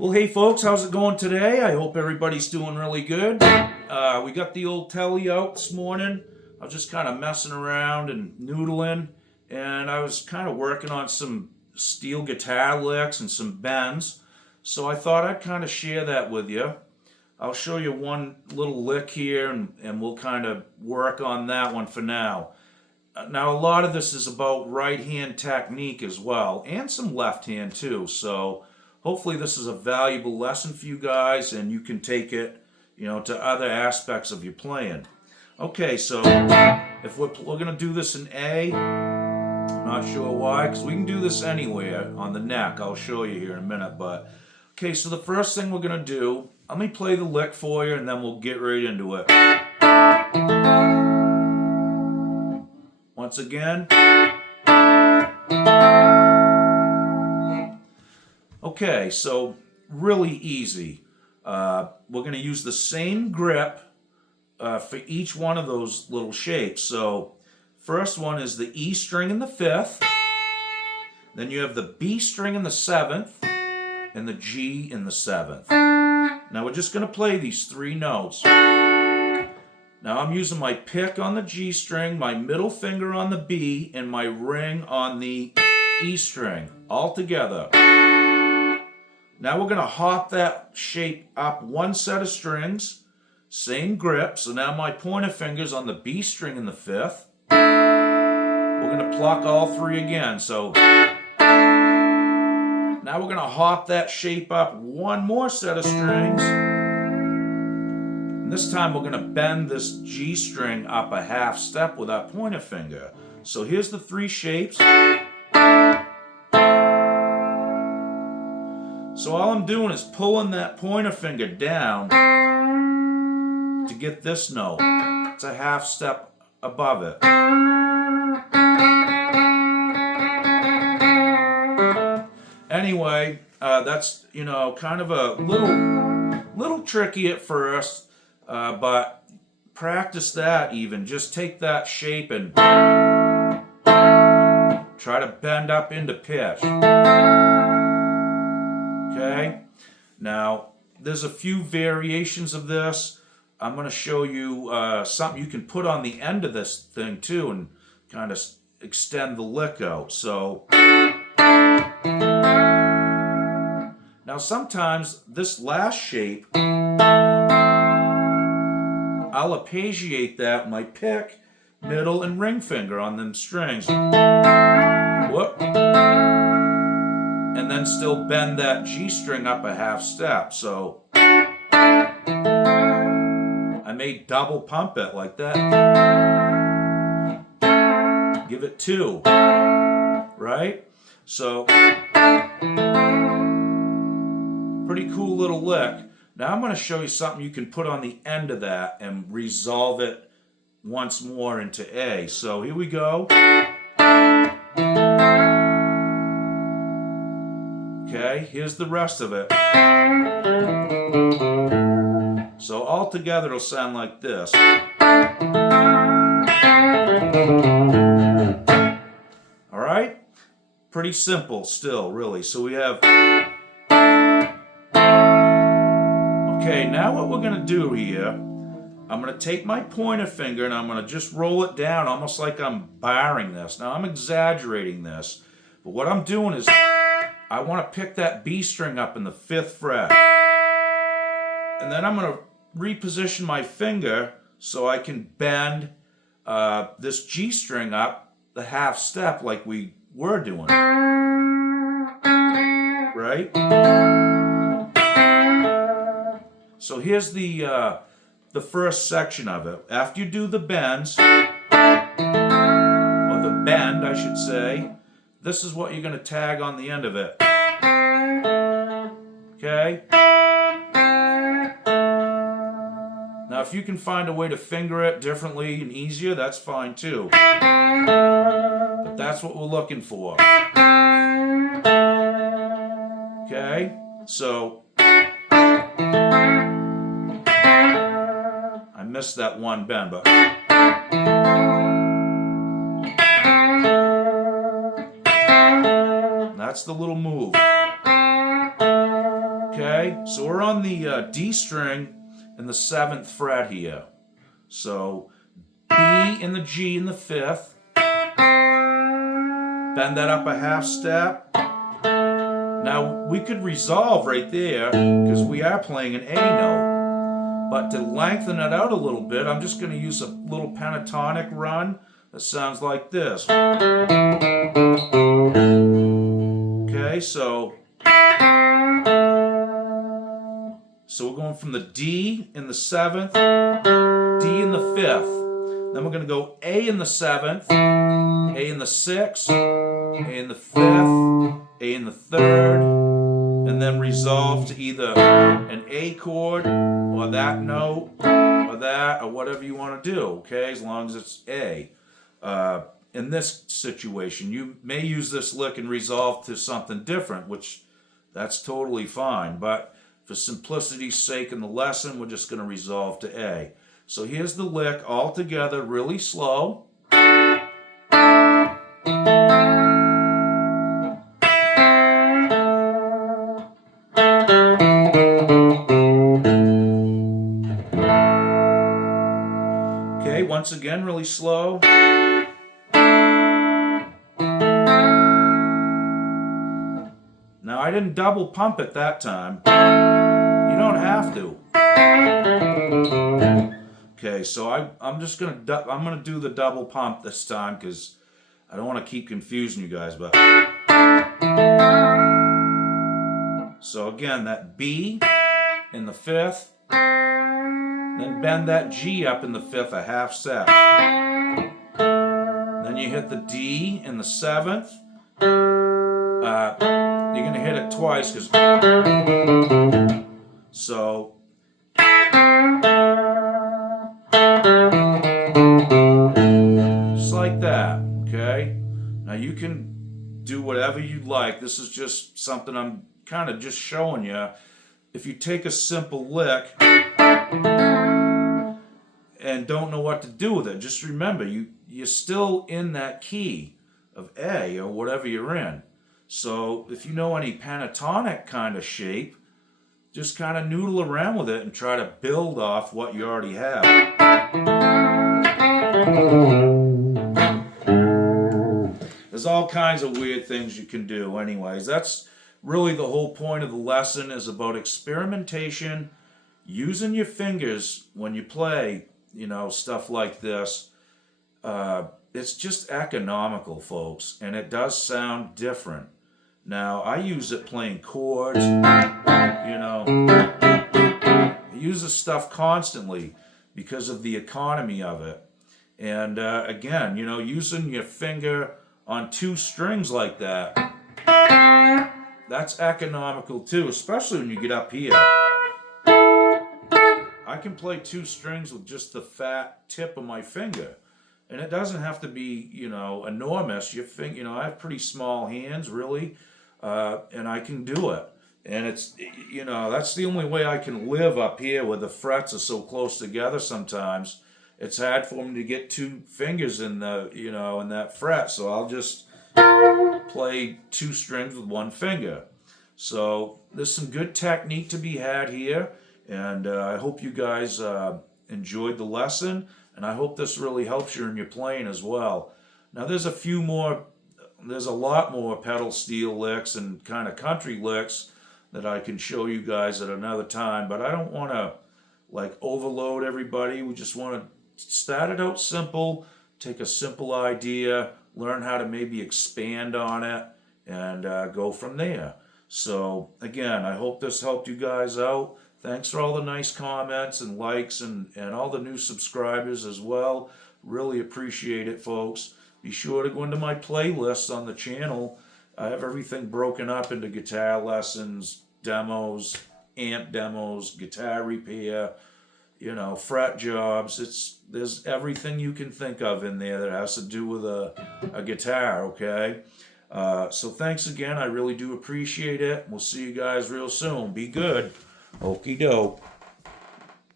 Well, hey folks, how's it going today? I hope everybody's doing really good. We got the old telly out this morning. I was just kind of messing around and noodling, and I was kind of working on some steel guitar licks and some bends. So I thought I'd kind of share that with you. I'll show you one little lick here, and we'll kind of work on that one for now. Now, a lot of this is about right hand technique as well, and some left hand too. So hopefully this is a valuable lesson for you guys, and you can take it, to other aspects of your playing. Okay, so if we're gonna do this in A, I'm not sure why, because we can do this anywhere on the neck. I'll show you here in a minute. But okay, so the first thing we're gonna do, let me play the lick for you, and then we'll get right into it. Once again. Okay, so really easy. We're going to use the same grip for each one of those little shapes. So first one is the E string in the 5th. Then you have the B string in the 7th and the G in the 7th. Now we're just going to play these 3 notes. Now I'm using my pick on the G string, my middle finger on the B, and my ring on the E string, all together. Now we're going to hop that shape up 1 set of strings, same grip. So now my pointer finger's on the B string in the 5th. We're going to pluck all 3 again. So now we're going to hop that shape up 1 more set of strings. And this time we're going to bend this G string up a half step with our pointer finger. So here's the 3 shapes. So all I'm doing is pulling that pointer finger down to get this note. It's a half step above it. Anyway, that's, kind of a little tricky at first, but practice that even. Just take that shape and try to bend up into pitch. Okay, now there's a few variations of this. I'm going to show you something you can put on the end of this thing too and kind of extend the lick out. So now sometimes this last shape, I'll arpeggiate that with my pick, middle, and ring finger on them strings. Whoop. And then still bend that G string up a half step. So I may double pump it like that. Give it 2, right? So pretty cool little lick. Now I'm going to show you something you can put on the end of that and resolve it once more into A. So here we go. Okay, here's the rest of it. So all together it'll sound like this. All right? Pretty simple still, really. So we have... Okay, now what we're going to do here, I'm going to take my pointer finger and I'm going to just roll it down almost like I'm barring this. Now I'm exaggerating this, but what I'm doing is I want to pick that B string up in the 5th fret. And then I'm going to reposition my finger so I can bend this G string up the half step like we were doing. Right? So here's the first section of it. After you do the bends, or the bend I should say, this is what you're going to tag on the end of it. Okay? Now if you can find a way to finger it differently and easier, that's fine too. But that's what we're looking for. Okay? So I missed that one bend, but that's the little move. Okay, so we're on the D string in the 7th fret here. So B and the G in the 5th. Bend that up a half step. Now we could resolve right there because we are playing an A note. But to lengthen it out a little bit, I'm just going to use a little pentatonic run that sounds like this. Okay, so we're going from the D in the 7th, D in the 5th. Then we're going to go A in the 7th, A in the 6th, A in the 5th, A in the 3rd, and then resolve to either an A chord or that note or that or whatever you want to do, okay, as long as it's A. In this situation, you may use this lick and resolve to something different, which that's totally fine, but for simplicity's sake in the lesson, we're just going to resolve to A. So here's the lick all together, really slow. Okay, once again, really slow. Now, I didn't double pump it that time. You don't have to. Okay, so I'm just gonna do the double pump this time because I don't want to keep confusing you guys. But so again, that B in the 5th, then bend that G up in the 5th a half step. Then you hit the D in the 7th. You're going to hit it twice because so just like that, okay? Now you can do whatever you'd like. This is just something I'm kind of just showing you. If you take a simple lick and don't know what to do with it, just remember you're still in that key of A or whatever you're in. So if you know any pentatonic kind of shape, just kind of noodle around with it and try to build off what you already have. There's all kinds of weird things you can do anyways. That's really the whole point of the lesson, is about experimentation, using your fingers when you play, stuff like this. It's just economical, folks, and it does sound different. Now, I use it playing chords, I use this stuff constantly because of the economy of it. And again, using your finger on 2 strings like that, that's economical too, especially when you get up here. I can play 2 strings with just the fat tip of my finger. And it doesn't have to be, enormous. Your finger, I have pretty small hands, really, and I can do it. And it's, that's the only way I can live up here where the frets are so close together sometimes. It's hard for me to get 2 fingers in the, in that fret. So I'll just play 2 strings with 1 finger. So there's some good technique to be had here. And I hope you guys enjoyed the lesson. And I hope this really helps you in your playing as well. Now there's a lot more pedal steel licks and kind of country licks that I can show you guys at another time, but I don't want to overload everybody. We just want to start it out simple, take a simple idea, learn how to maybe expand on it, and go from there. So again, I hope this helped you guys out. Thanks for all the nice comments and likes and all the new subscribers as well. Really appreciate it, folks. Be sure to go into my playlists on the channel. I have everything broken up into guitar lessons, demos, amp demos, guitar repair, fret jobs. There's everything you can think of in there that has to do with a guitar, okay? So thanks again. I really do appreciate it. We'll see you guys real soon. Be good. Okie doke.